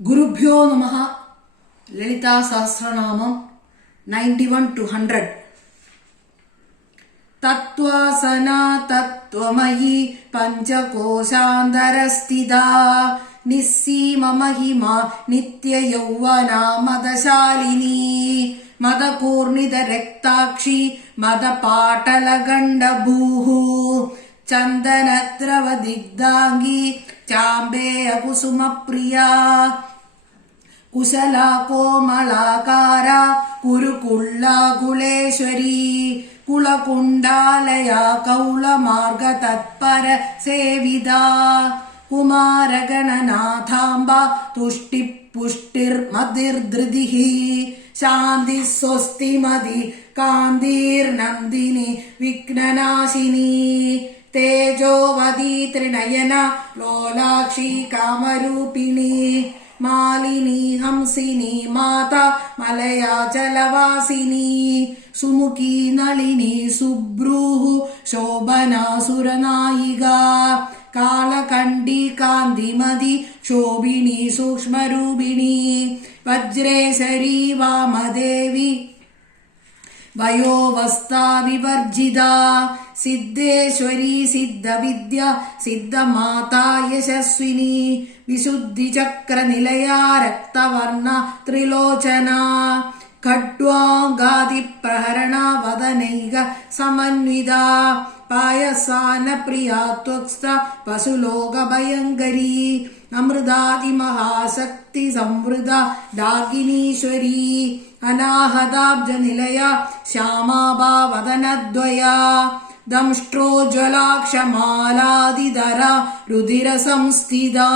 ഗുരുഭ്യോ നമഃ. ലളിതാ സഹസ്രനാമം 91 to 100. തത്വാസനാ തത്വമയി പഞ്ചകോശാന്തരസ്ഥിതാ നിസ്സീമ മഹിമ നിത്യയൗവനാ മദശാലിനി മദകൂർണിത രക്താക്ഷി മദപാടലഗണ്ഡഭൂഹു ചന്ദനദ്രവദിഗ്ധാംഗി ചാമ്പേയ കുസുമപ്രിയാ കുശല കോമളാകാര കുരുകുള്ളാകുലേശ്വരി കുളകുണ്ടാലയ കൗളമാർഗ തത്പര സേവിത കുമാരഗണനാഥാംബ തുഷ്ടിപുഷ്ടിർമതിർധൃതിഃ ശാന്തി സ്വസ്തിമതി കാന്തിർനന്ദിനി വിഘ്നനാശിനി തേജോവതി ത്രിനയന ലോലാക്ഷി കാമരൂപിണി മാലിനി ഹംസിനി മാത മലയാചലവാസിനി സുമുഖി നളിനി സുബ്രൂഹു ശോഭനാസുരനായിക കാളകണ്ഠി കാന്തിമതി ശോഭിനി സൂക്ഷ്മരൂപിണി വജ്രേശ്വരി വാമദേവി വയോവസ്ഥാ വിവർജിത സിദ്ധേശ്വരി സിദ്ധവിദ്യ സിദ്ധമാതാ യശസ്വിനി വിശുദ്ധിചക്ര നിലയാ രക്തവർണ ത്രിലോചന ഖഡ്വാംഗാദിപ്രഹരണ വദനൈക സമന്വിത പായസാന പ്രിയാ ത്വക്സ്ഥ പശുലോക ഭയങ്കരി അമൃതാദിമഹാശക്തി സംവൃത ഡാകിനീശ്വരി അനാഹതാബ്ജ നിലയ ശ്യാമാഭാ വദനദ്വയാ ദംഷ്ട്രോജ്വലാക്ഷമാലാദിധര രുധിര സംസ്ഥിതാ.